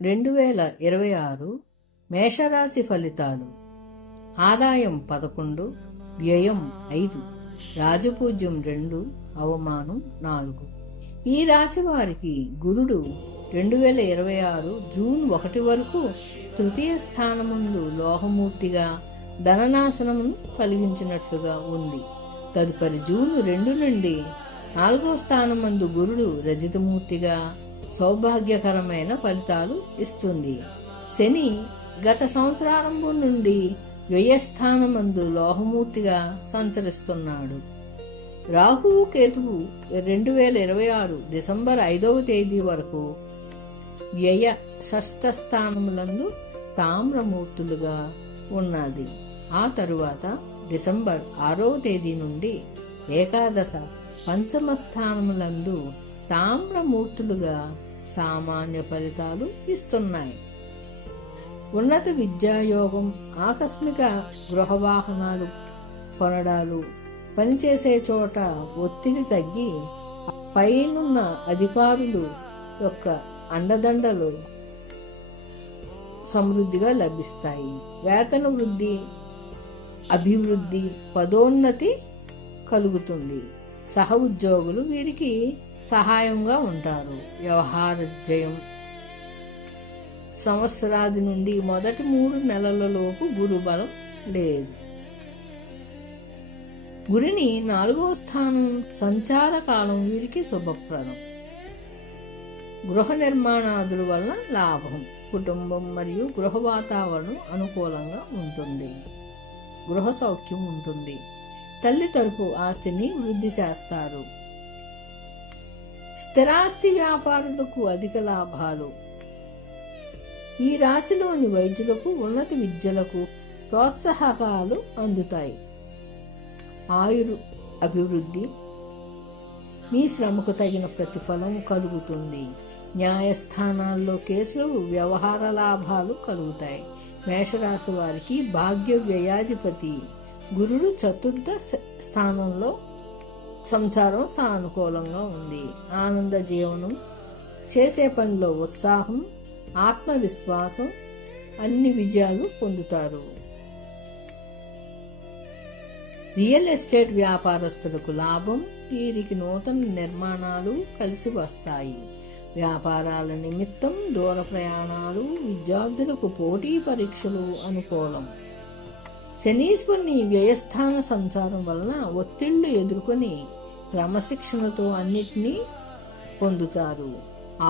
2026 మేషరాశి ఫలితాలు. ఆదాయం 11, వ్యయం 5, రాజపూజ్యం 2, అవమానం 4. ఈ రాశి వారికి గురుడు 2026 జూన్ 1 వరకు తృతీయ స్థానముందు లోహమూర్తిగా ధననాశనమును కలిగించినట్లుగా ఉంది. తదుపరి జూన్ 2 నుండి 4వ స్థానమందు గురుడు రజితమూర్తిగా సౌభాగ్యకరమైన ఫలితాలు ఇస్తుంది. శని గత సంవత్సరారంభం నుండి వ్యయస్థానమందు లోహమూర్తిగా సంచరిస్తున్నాడు. రాహువు కేతువు 2026 డిసెంబర్ 5వ తేదీ వరకు వ్యయ షష్ఠ స్థానములందు తామ్రమూర్తులుగా ఉన్నది. ఆ తరువాత డిసెంబర్ 6వ తేదీ నుండి ఏకాదశ పంచమ స్థానములందు తామ్రమూర్తులుగా సామాన్య ఫలితాలు ఇస్తున్నాయి. ఉన్నత విద్యాయోగం, ఆకస్మిక గృహ వాహనాలు కొనడాలు, పనిచేసే చోట ఒత్తిడి తగ్గి పైనున్న అధికారులు యొక్క అండదండలు సమృద్ధిగా లభిస్తాయి. వేతన వృద్ధి, అభివృద్ధి, పదోన్నతి కలుగుతుంది. సహ ఉద్యోగులు వీరికి సహాయంగా ఉంటారు. వ్యవహార జయం. సంవత్సరాది నుండి మొదటి 3 నెలలలోపు గురుబలం లేదు. గురిని 4వ స్థానం సంచార కాలం వీరికి శుభప్రదం. గృహ నిర్మాణాదుల వల్ల లాభం. కుటుంబం మరియు గృహ వాతావరణం అనుకూలంగా ఉంటుంది. గృహ సౌఖ్యం ఉంటుంది. తల్లి తరపు ఆస్తిని వృద్ధి చేస్తారు. స్థిరాస్తి వ్యాపారులకు అధిక లాభాలు. ఈ రాశిలోని వైద్యులకు ఉన్నత విద్యలకు ప్రోత్సాహకాలు అందుతాయి. ఆయురు అభివృద్ధి. మీ శ్రమకు తగిన ప్రతిఫలం కలుగుతుంది. న్యాయస్థానాల్లో కేసులు, వ్యవహార లాభాలు కలుగుతాయి. మేషరాశి వారికి భాగ్య వ్యయాధిపతి గురుడు 4వ స్థానంలో సంచారం సానుకూలంగా ఉంది. ఆనంద జీవనం, చేసే పనిలో ఉత్సాహం, ఆత్మవిశ్వాసం, అన్ని విజయాలు పొందుతారు. రియల్ ఎస్టేట్ వ్యాపారస్తులకు లాభం. వీరికి నూతన నిర్మాణాలు కలిసి వస్తాయి. వ్యాపారాల నిమిత్తం దూర ప్రయాణాలు, విద్యార్థులకు పోటీ పరీక్షలు అనుకూలం. శనీశ్వరుని వ్యయస్థాన సంచారం వలన ఒత్తిళ్లు ఎదుర్కొని క్రమశిక్షణతో అన్నిటినీ పొందుతారు.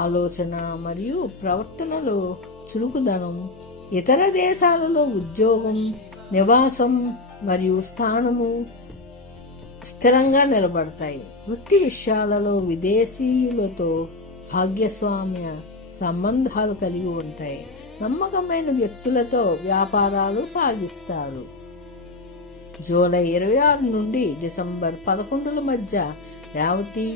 ఆలోచన మరియు ప్రవర్తనలో చురుకుదనం. ఇతర దేశాలలో ఉద్యోగం, నివాసం మరియు స్థానము స్థిరంగా నిలబడతాయి. వృత్తి విషయాలలో విదేశీయులతో భాగ్యస్వామ్య సంబంధాలు కలిగి ఉంటాయి. నమ్మకమైన వ్యక్తులతో వ్యాపారాలు సాగిస్తారు. జూలై 26 నుండి డిసెంబర్ 11 మధ్య రేవతి,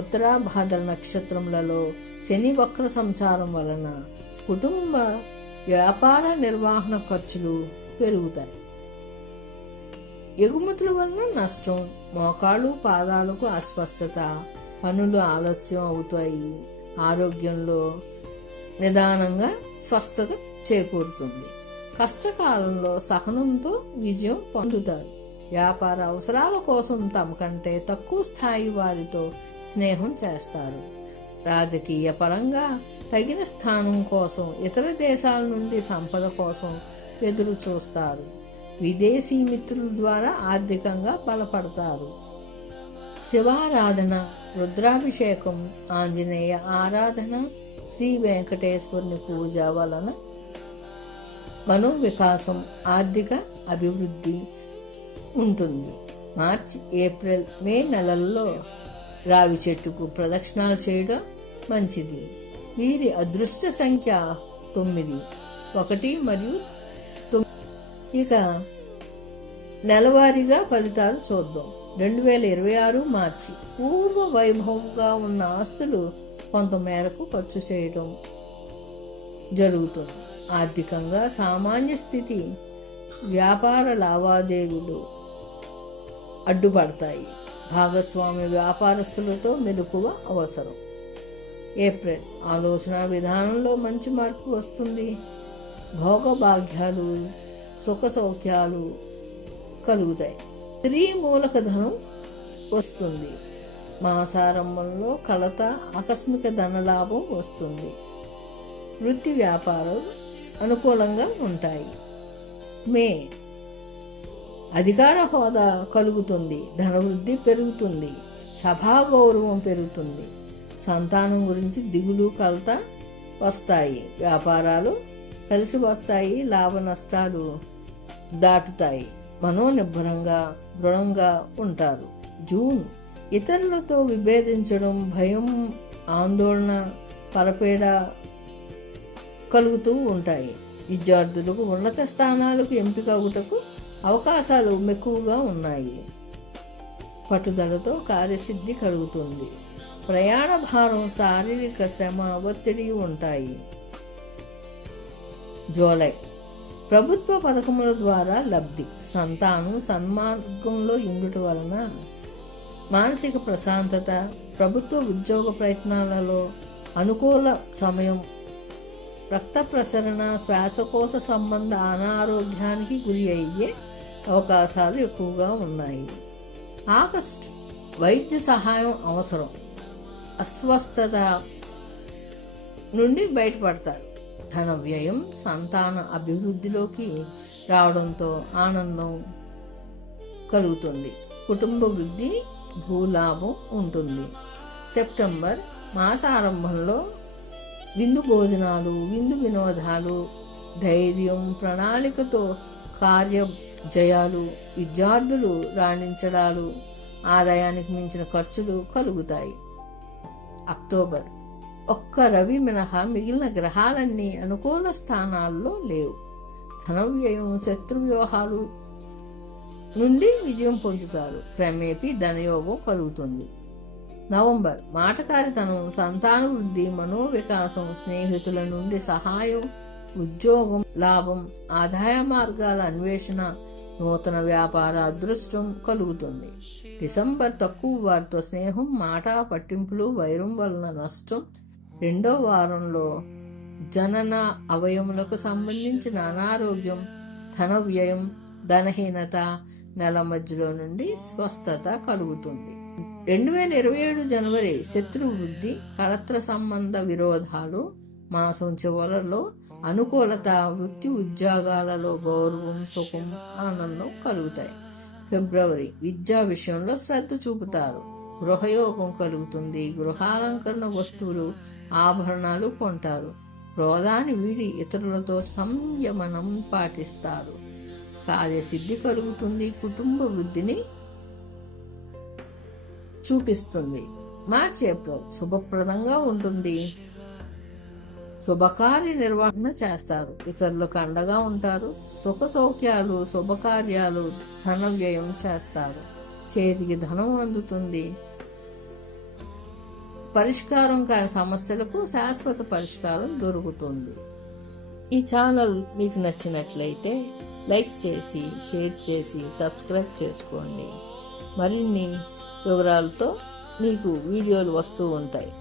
ఉత్తరాభాద్ర నక్షత్రములలో శని వక్ర సంచారం వలన కుటుంబ వ్యాపార నిర్వహణ ఖర్చులు పెరుగుతాయి. ఎగుమతుల వలన నష్టం. మోకాళ్ళు, పాదాలకు అస్వస్థత, పనులు ఆలస్యం అవుతాయి. ఆరోగ్యంలో నిదానంగా స్వస్థత చేకూరుతుంది. కష్టకాలంలో సహనంతో విజయం పొందుతారు. వ్యాపార అవసరాల కోసం తమ కంటే తక్కువ స్థాయి వారితో స్నేహం చేస్తారు. రాజకీయ పరంగా తగిన స్థానం కోసం ఇతర దేశాల నుండి సంపద కోసం ఎదురు చూస్తారు. విదేశీ మిత్రుల ద్వారా ఆర్థికంగా బలపడతారు. శివారాధన, రుద్రాభిషేకం, ఆంజనేయ ఆరాధన, శ్రీ వెంకటేశ్వరుని పూజ వలన మనోవికాసం, ఆర్థిక అభివృద్ధి ఉంటుంది. మార్చి, ఏప్రిల్, మే నెలల్లో రావి చెట్టుకు ప్రదక్షిణాలు చేయడం మంచిది. వీరి అదృష్ట సంఖ్య 9, 1 మరియు 9. ఇక నెలవారీగా ఫలితాలు చూద్దాం. 2026 మార్చి. పూర్వ వైభవంగా ఉన్న ఆస్తులు కొంతమేరకు ఖర్చు చేయడం జరుగుతుంది. ఆర్థికంగా సామాన్య స్థితి. వ్యాపార లావాదేవీలు అడ్డుపడతాయి. భాగస్వామి వ్యాపారస్తులతో మెలకువ అవసరం. ఏప్రిల్ ఆలోచన విధానంలో మంచి మార్పు వస్తుంది. భోగభాగ్యాలు సుఖ సౌఖ్యాలు కలుగుతాయి. స్త్రీ మూలక ధనం వస్తుంది. మాసారంభంలో కలత ఆకస్మిక ధనలాభం వస్తుంది. వృత్తి వ్యాపారాలు అనుకూలంగా ఉంటాయి. మే అధికార హోదా కలుగుతుంది. ధనవృద్ధి పెరుగుతుంది. సభా గౌరవం పెరుగుతుంది. సంతానం గురించి దిగులు కలత వస్తాయి. వ్యాపారాలు కలిసి వస్తాయి. లాభ నష్టాలు దాటుతాయి. మనోనిబ్బరంగా దృఢంగా ఉంటారు. జూన్ ఇతరులతో విభేదించడం, భయం, ఆందోళన, పరపేడ కలుగుతూ ఉంటాయి. విద్యార్థులకు ఉన్నత స్థానాలకు ఎంపిక అవుటకు అవకాశాలు ఎక్కువగా ఉన్నాయి. పట్టుదలతో కార్యసిద్ధి కలుగుతుంది. ప్రయాణ భారం, శారీరక శ్రమ, ఒత్తిడి ఉంటాయి. జూలై ప్రభుత్వ పథకముల ద్వారా లబ్ధి. సంతానం సన్మార్గంలో ఉండుట వలన మానసిక ప్రశాంతత. ప్రభుత్వ ఉద్యోగ ప్రయత్నాలలో అనుకూల సమయం. రక్త ప్రసరణ, శ్వాసకోశ సంబంధ అనారోగ్యానికి గురి అయ్యే అవకాశాలు ఎక్కువగా ఉన్నాయి. ఆగస్టు వైద్య సహాయం అవసరం. అస్వస్థత నుండి బయటపడతారు. ధన వ్యయం, సంతాన అభివృద్ధిలోకి రావడంతో ఆనందం కలుగుతుంది. కుటుంబ వృద్ధి, భూలాభం ఉంటుంది. సెప్టెంబర్ మాసారంభంలో విందు భోజనాలు, విందు వినోదాలు, ధైర్యం, ప్రణాళికతో కార్య జయాలు, విద్యార్థులు రాణించడాలు, ఆదాయానికి మించిన ఖర్చులు కలుగుతాయి. అక్టోబర్ ఒక్క రవి మినహా మిగిలిన గ్రహాలన్నీ అనుకూల స్థానాల్లో లేవు. ధన వ్యయం, శత్రు వ్యూహాలు నుండి విజయం పొందుతారు. క్రమేపీ ధనయోగం కలుగుతుంది. నవంబర్ మాటకారితనం, సంతాన వృద్ధి, మనోవికాసం, స్నేహితుల నుండి సహాయం, ఉద్యోగం లాభం, ఆదాయ మార్గాల అన్వేషణ, నూతన వ్యాపార అదృష్టం కలుగుతుంది. డిసెంబర్ తక్కువ వారితో స్నేహం, మాట పట్టింపులు, వైరం వలన నష్టం. రెండో వారంలో జనన అవయములకు సంబంధించిన అనారోగ్యం, ధన వ్యయం, ధనహీనత. నెల మధ్యలో నుండి స్వస్థత కలుగుతుంది. 2027 జనవరి శత్రు వృద్ధి, కళత్ర సంబంధ విరోధాలు. మాసం చివరలో అనుకూలత, వృత్తి ఉద్యోగాలలో గౌరవం, సుఖం, ఆనందం కలుగుతాయి. ఫిబ్రవరి విద్యా విషయంలో శ్రద్ధ చూపుతారు. గృహయోగం కలుగుతుంది. గృహాలంకరణ వస్తువులు, ఆభరణాలు కొంటారు. క్రోధాన్ని వీడి ఇతరులతో సంయమనం పాటిస్తారు. కార్యసిద్ధి కలుగుతుంది. కుటుంబ వృద్ధిని చూపిస్తుంది. మార్చి ఏప్రిల్ శుభప్రదంగా ఉంటుంది. శుభకార్య నిర్వహణ చేస్తారు. ఇతరులకు అండగా ఉంటారు. సుఖ సౌఖ్యాలు, శుభకార్యాలు, ధన వ్యయం చేస్తారు. చేతికి ధనం అందుతుంది. పరిష్కారం కాని సమస్యలకు శాశ్వత పరిష్కారం దొరుకుతుంది. ఈ ఛానల్ మీకు నచ్చినట్లయితే లైక్ చేసి, షేర్ చేసి, సబ్స్క్రైబ్ చేసుకోండి. మరిన్ని వివరాలతో మీకు వీడియోలు వస్తూ ఉంటాయి.